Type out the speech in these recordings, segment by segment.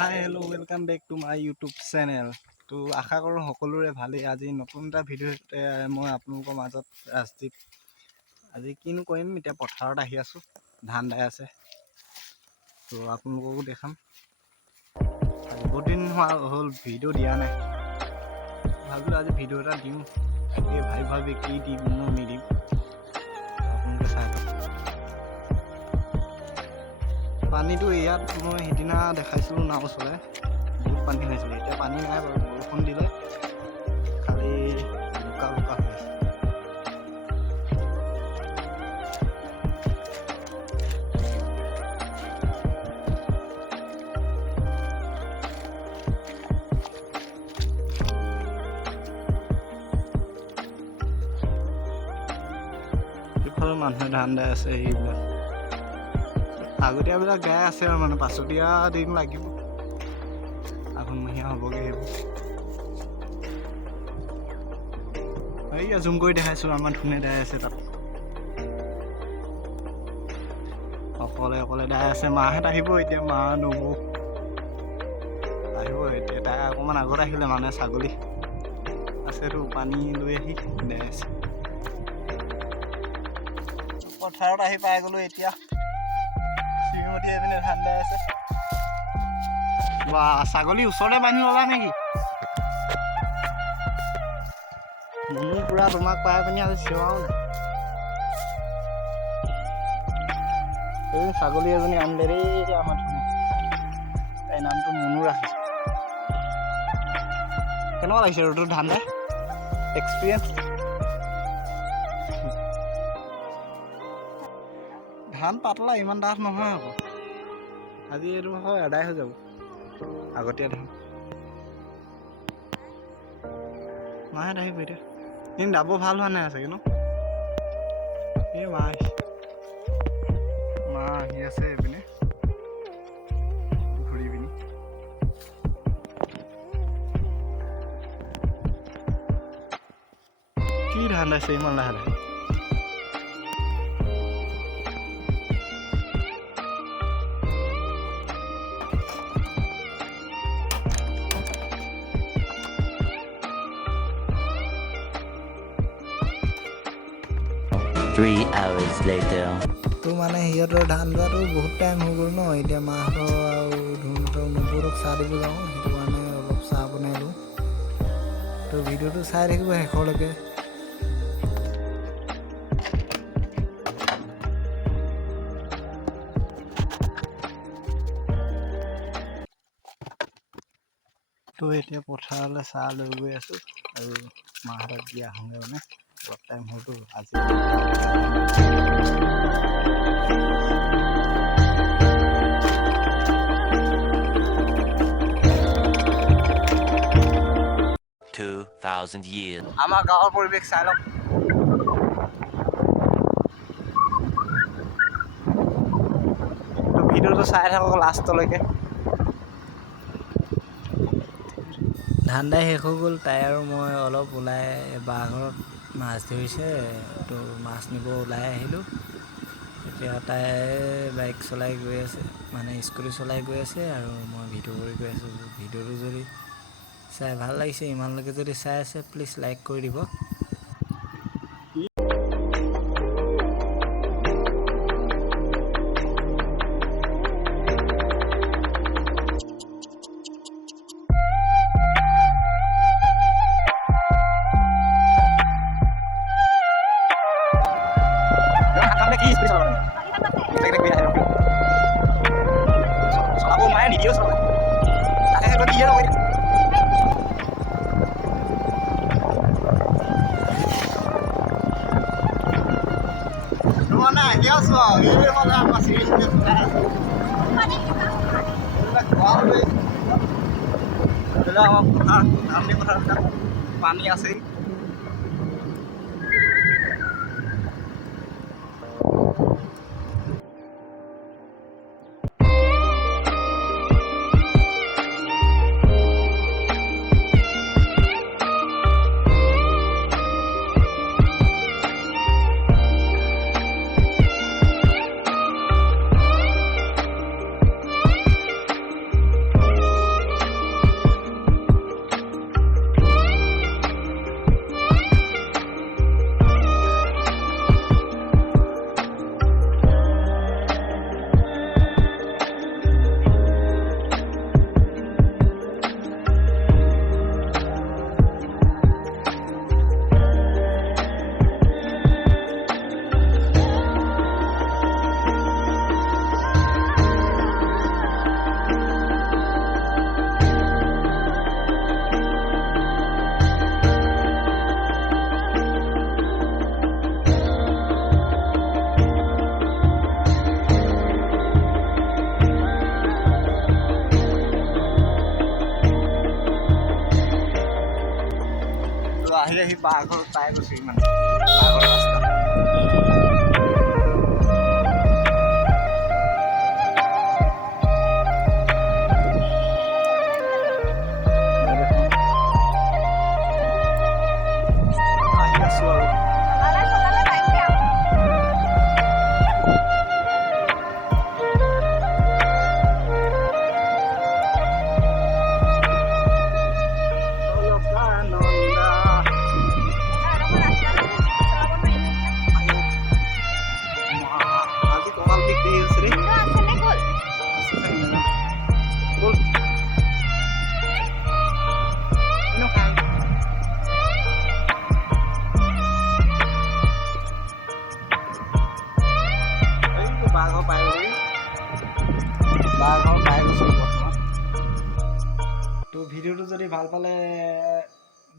High hello' welcome back to my YouTube channel. তো আশা কৰোঁ সকলোৰে ভালেই। আজি নতুন এটা ভিডিঅ'তে মই আপোনালোকৰ মাজত ৰাজদ্বীপ। আজি কিনো কৰিম, এতিয়া পথাৰত আহি আছোঁ, ধান দাই আছে, তো আপোনালোককো দেখাম। বহুত দিন হ'ল ভিডিঅ' দিয়া নাই, ভাবিলোঁ আজি ভিডিঅ' এটা দিওঁ। তাকে ভাবি কি দিম নিদিম আপোনালোকে চাই লওক। পানীটো ইয়াত মই সিদিনা দেখাইছিলোঁ নাও চলাই, বহুত পানী হৈছিলে। এতিয়া পানী নাই বাৰু, বৰষুণ দিলে খালি বোকা বোকা হৈ আছে। এইফালে মানুহে ধান দাই আছে, সেইবিলাক আগতীয়াবিলাক গাই আছে আৰু মানে পাছতীয়া দিন লাগিব, আঘোণমহীয়া হ'বগৈ সেইবোৰ। এইয়া জুম কৰি দেখাইছোঁ, আমাৰ ধুনে দাই আছে তাত, অকলে অকলে দাই আছে। মাহঁত আহিব এতিয়া, মা নবৌ আহিব এতিয়া। তাই অকণমান আগত আহিলে, মানে ছাগলী আছেতো, পানী লৈ আহি দাই আছে। পথাৰত আহি পাই গ'লোঁ এতিয়া, শ্ৰীমতী এইপিনে ধান দাই আছে। বা ছাগলী ওচৰতে বান্ধি ল'লা নেকি? মুনু পুৰা তোমাক পাই পিনি আজি চিঞৰাও নাই। এই ছাগলী এজনী আনিলে দেই আমাৰ ধুনে, তাইৰ নামটো মুনু ৰাখিছে। কেনেকুৱা লাগিছে ৰ'দত ধান দাই? এক্সপিৰিয়েঞ্চ? ধান পাতলা, ইমান ডাঠ নহয় আকৌ। আজি এইটো হয় আদায় হৈ যাব, আগতীয়া ধান। মাহঁত আহিব এতিয়া, কিন্তু দাব ভাল হোৱা নাই চাগে ন? এই মা আহি আছে এইপিনে ঘূৰি পিনি। কি ধান দাইছে ইমান লাহে লাহে? Three hours later. তো মানে সিহঁতৰ ধান দোৱাটো বহুত টাইম হৈ গ'ল ন। এতিয়া মাহঁতৰ আৰু ধুনহঁতৰ নবৌহঁতক চাহ দিব যাওঁ, সেইটো কাৰণে অলপ চাহ বনাই লওঁ। তো ভিডিঅ'টো চাই থাকিব শেষলৈকে। তো এতিয়া পথাৰলৈ চাহ লৈ গৈ আছোঁ, আৰু মাহঁতক দি আহোঁগৈ, মানে অলপ টাইম হ'লতো আজি। 2,000 years. আমাৰ গাঁৱৰ পৰিৱেশ চাই লওক। ভিডিঅ'টো চাই থাকক লাষ্টলৈকে। ধান দাই শেষ হৈ গ'ল, তাই আৰু মই অলপ ওলাই বাঘৰত মাছ ধৰিছে, তো মাছ নিব ওলাই আহিলোঁ। এতিয়া তাই বাইক চলাই গৈ আছে, মানে স্কুটি চলাই গৈ আছে, আৰু মই ভিডিঅ' কৰি গৈ আছোঁ। ভিডিঅ'টো যদি চাই ভাল লাগিছে, ইমানলৈকে যদি চাই আছে, প্লিজ লাইক কৰি দিব। চলাব মায়ে নিদিয়েও চলাব, তাকে সেইটো দিয়ে নকৰি মানে আহি আছোঁ আৰু এইফালে আমাৰ চিৰিঞ্জ আমাৰ পথাৰ ধাননি পথাৰবিলাক পানী আছেই। আহি বাঘৰ পাই গৈছোহি মানে বাঘৰ ৰাস্তা আহি আছো আৰু আজি কঁকাল বিষ দেৰি হৈছে দেই বল কিনো খাই বাঘৰ পাই গ'লি বাঘৰ পাই গৈছোঁ বৰ্তমান তো ভিডিঅ'টো যদি ভাল পালে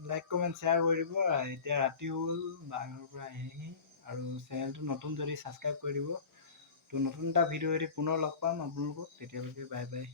লাইক কমেণ্ট শ্বেয়াৰ কৰি দিব এতিয়া ৰাতি হ'ল বাঘৰ পৰা আহি আৰু চেনেলটো নতুন যদি ছাবস্ক্ৰাইব কৰি দিব তো নতুন এটা ভিডিঅ' এদি পুনৰ লগ পাম আপোনালোকক তেতিয়ালৈকে বাই বাই